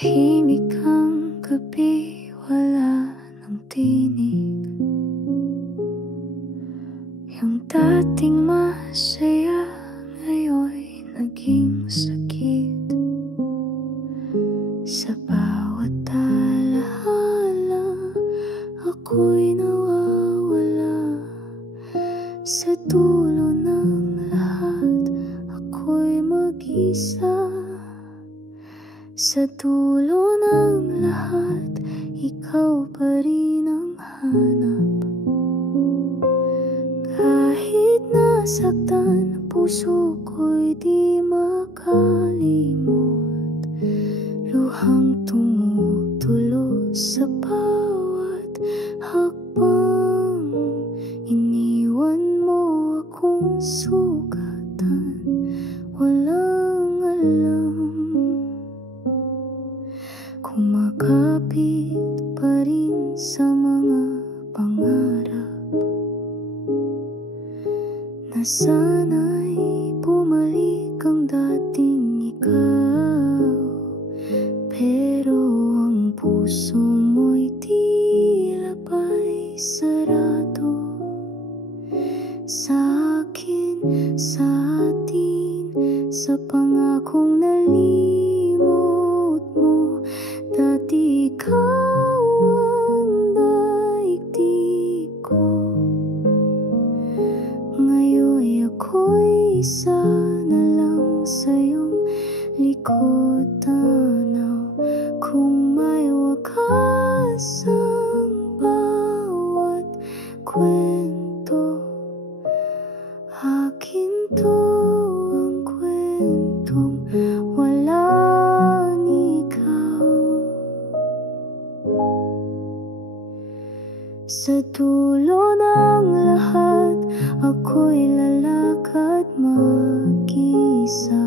Tahimik ang gabi, wala ng tinig. Yung dating masaya, ngayon'y naging sakit. Sa bawat alaala, ako'y nawawala. Sa dulo ng lahat, ako'y mag-isa. Sa dulo ng lahat, ikaw pa rin ang hanap. Kahit nasaktan ang puso ko'y di makalimot. Luhang tumutulo sa bawat hakbang. Iniwan mo akong sugatan, walang alam kung makapit pa rin sa mga pangarap na sana'y bumalik ang dating ikaw. Pero ang puso mo'y tila ba'y sarado sa akin, sa atin, sa pangakong nalimot mo. Dati ikaw ang daigdig ko, ngayon ako'y isa na lang sa iyong likod. Tanaw kung may wakas ang bawat kwento, akin to ang kwentong walang ikaw. Sa dulo ng lahat, ako'y lalakad mag-isa.